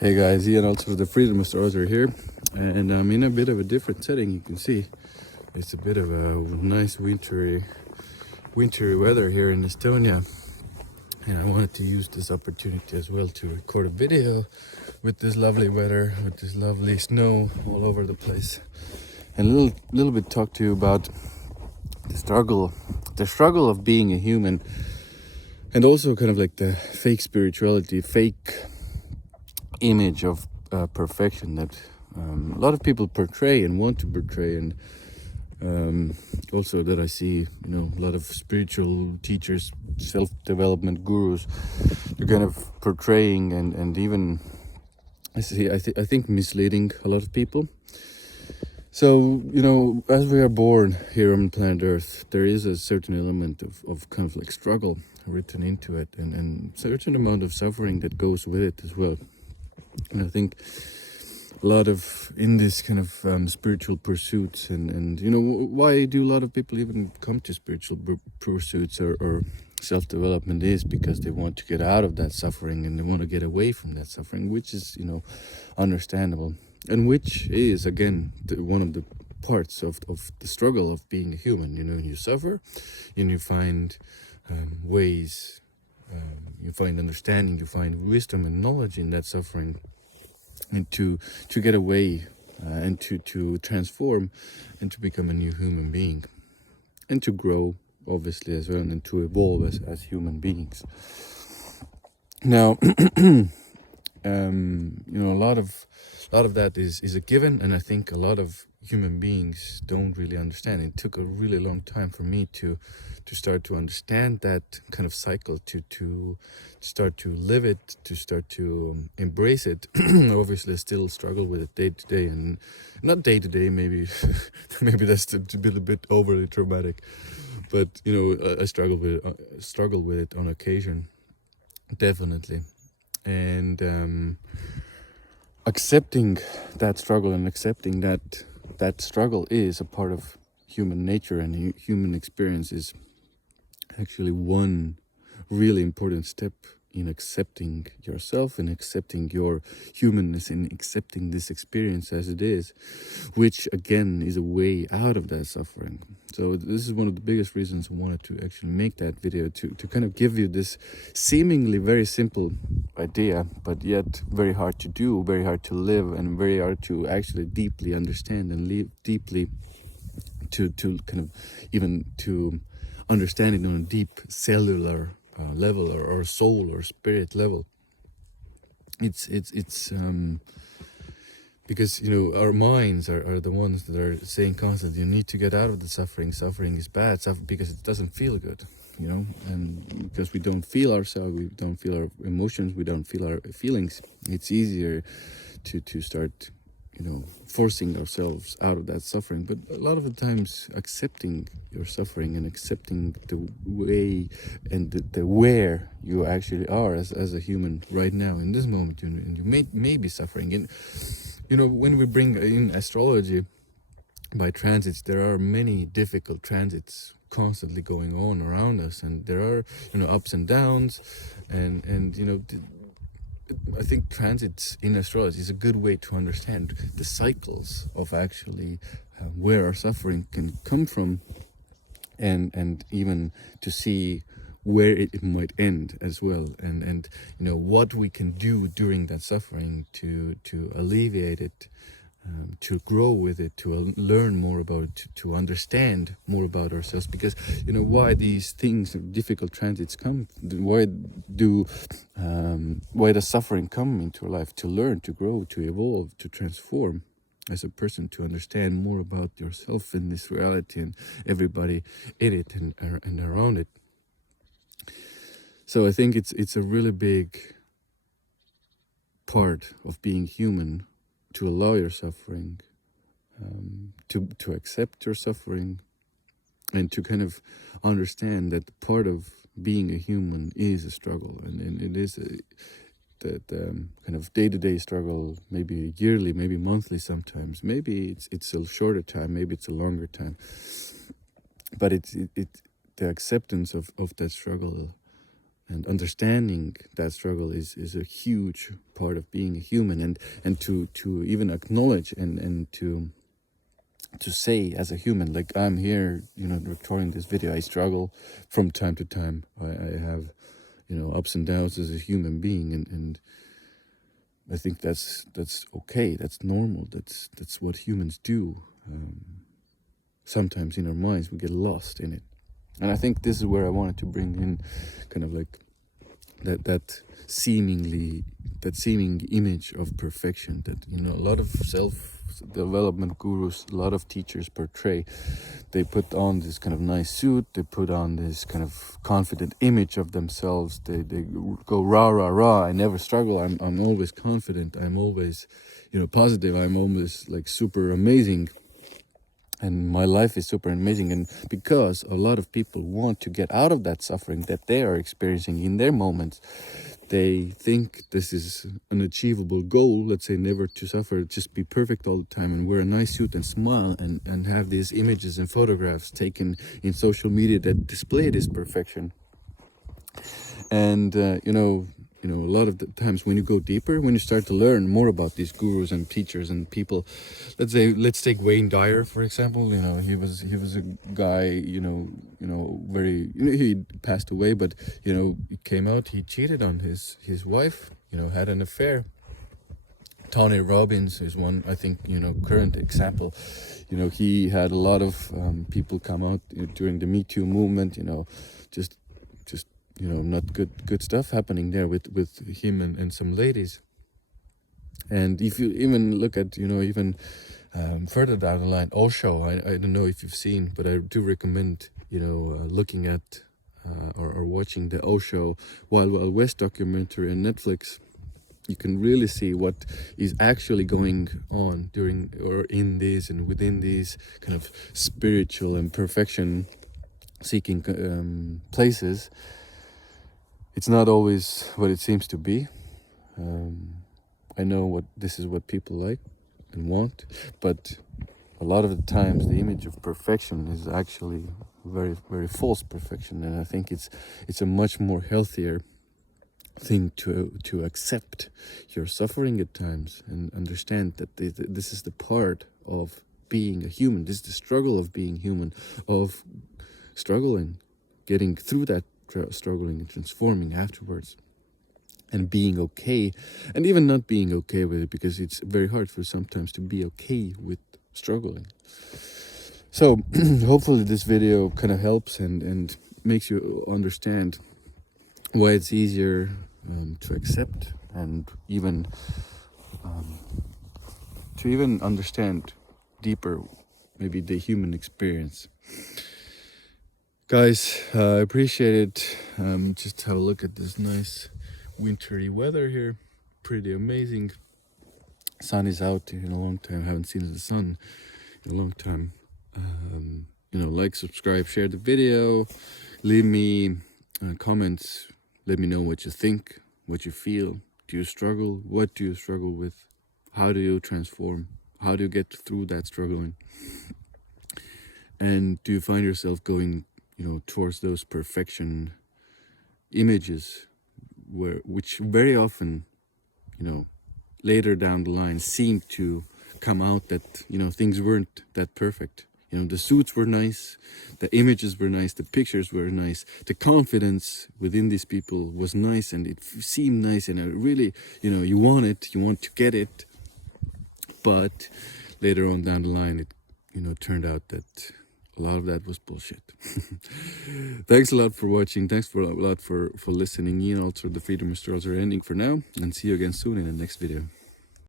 Hey guys, Ian Altosaar the Freedom Astrology here, and I'm in a bit of a different setting. You can see it's a bit of a nice wintry weather here in Estonia, and I wanted to use this opportunity as well to record a video with this lovely weather, with this lovely snow all over the place, and a little bit talk to you about the struggle of being a human, and also kind of like the fake spirituality, fake image of perfection that a lot of people portray and want to portray, and also that I see, a lot of spiritual teachers, self-development gurus, they're kind of portraying and even I think misleading a lot of people. So, as we are born here on planet Earth, there is a certain element of kind of like struggle written into it, and certain amount of suffering that goes with it as well. And I think a lot of in this kind of spiritual pursuits and why do a lot of people even come to spiritual pursuits or self-development is because they want to get out of that suffering and they want to get away from that suffering, which is understandable, and which is again one of the parts of the struggle of being a human. You suffer and you find ways, you find understanding, you find wisdom and knowledge in that suffering, and to get away and to transform and to become a new human being, and to grow obviously as well, and to evolve as human beings. Now a lot of that is a given, and I think a lot of human beings don't really understand. It took a really long time for me to start to understand that kind of cycle, to start to live it, to start to embrace it. Obviously I still struggle with it day to day, and not day to day, maybe maybe that's a bit overly dramatic, but I struggle with it on occasion, definitely. And accepting that struggle and accepting that struggle is a part of human nature, and human experience is actually one really important step in accepting yourself and accepting your humanness and accepting this experience as it is, which again is a way out of that suffering. So this is one of the biggest reasons I wanted to actually make that video, to kind of give you this seemingly very simple idea, but yet very hard to do, very hard to live, and very hard to actually deeply understand and live deeply, to kind of even to understand it on a deep cellular level or soul or spirit level. It's because our minds are the ones that are saying constantly, you need to get out of the suffering is bad, because it doesn't feel good, and because we don't feel ourselves, we don't feel our emotions, we don't feel our feelings, it's easier to start forcing ourselves out of that suffering. But a lot of the times accepting your suffering and accepting the way and the where you actually are as a human right now in this moment, and you may be suffering. And when we bring in astrology by transits, there are many difficult transits constantly going on around us, and there are ups and downs, and I think transits in astrology is a good way to understand the cycles of actually where our suffering can come from, and even to see where it might end as well, and what we can do during that suffering to alleviate it, to grow with it, to learn more about it, to understand more about ourselves. Because why these things, difficult transits come, why does suffering come into our life? To learn, to grow, to evolve, to transform as a person, to understand more about yourself in this reality and everybody in it and around it. So I think it's a really big part of being human, to allow your suffering, to accept your suffering, and to kind of understand that part of being a human is a struggle, and it is that kind of day-to-day struggle, maybe yearly, maybe monthly sometimes, maybe it's a shorter time, maybe it's a longer time, but it's the acceptance of that struggle And understanding that struggle is a huge part of being a human, and to even acknowledge and to say as a human, like I'm here, recording this video, I struggle from time to time. I have, ups and downs as a human being, and I think that's okay. That's normal. That's what humans do. Sometimes in our minds we get lost in it, and I think this is where I wanted to bring in, kind of like that seeming image of perfection that a lot of self-development gurus, a lot of teachers portray. They put on this kind of nice suit, they put on this kind of confident image of themselves, they go rah rah rah, I never struggle, I'm always confident, I'm always positive, I'm always like super amazing, and my life is super amazing. And because a lot of people want to get out of that suffering that they are experiencing in their moments, they think this is an achievable goal. Let's say never to suffer, just be perfect all the time and wear a nice suit and smile and have these images and photographs taken in social media that display this perfection. And a lot of the times when you go deeper, when you start to learn more about these gurus and teachers and people, let's take Wayne Dyer for example. He was a guy, very, he passed away, but it came out he cheated on his wife, had an affair. Tony Robbins is one, I think, current example. He had a lot of people come out during the Me Too movement, just not good stuff happening there with him and some ladies. And if you even look at, even further down the line, Osho, I don't know if you've seen, but I do recommend, looking at or watching the Osho Wild Wild West documentary on Netflix. You can really see what is actually going on during or in these and within these kind of spiritual and perfection seeking places. It's not always what it seems to be. I know this is what people like and want, but a lot of the times the image of perfection is actually very, very false perfection, and I think it's a much more healthier thing to accept your suffering at times and understand that this is the part of being a human. This is the struggle of being human, of struggling, getting through that struggling and transforming afterwards, and being okay, and even not being okay with it, because it's very hard for sometimes to be okay with struggling. So hopefully this video kind of helps and makes you understand why it's easier to accept and even to even understand deeper maybe the human experience. Guys, I appreciate it. Just have a look at this nice wintry weather here. Pretty amazing. Sun is out in a long time. Haven't seen the sun in a long time. Like, subscribe, share the video. Leave me comments. Let me know what you think, what you feel. Do you struggle? What do you struggle with? How do you transform? How do you get through that struggling? And do you find yourself going towards those perfection images which very often, later down the line seem to come out that, things weren't that perfect. The suits were nice, the images were nice, the pictures were nice, the confidence within these people was nice, and it seemed nice, and it really, you want to get it. But later on down the line, it turned out that a lot of that was bullshit. Thanks a lot for watching. Thanks a lot for listening. Ian Altosaar, the Freedom Astrology, ending for now, and see you again soon in the next video.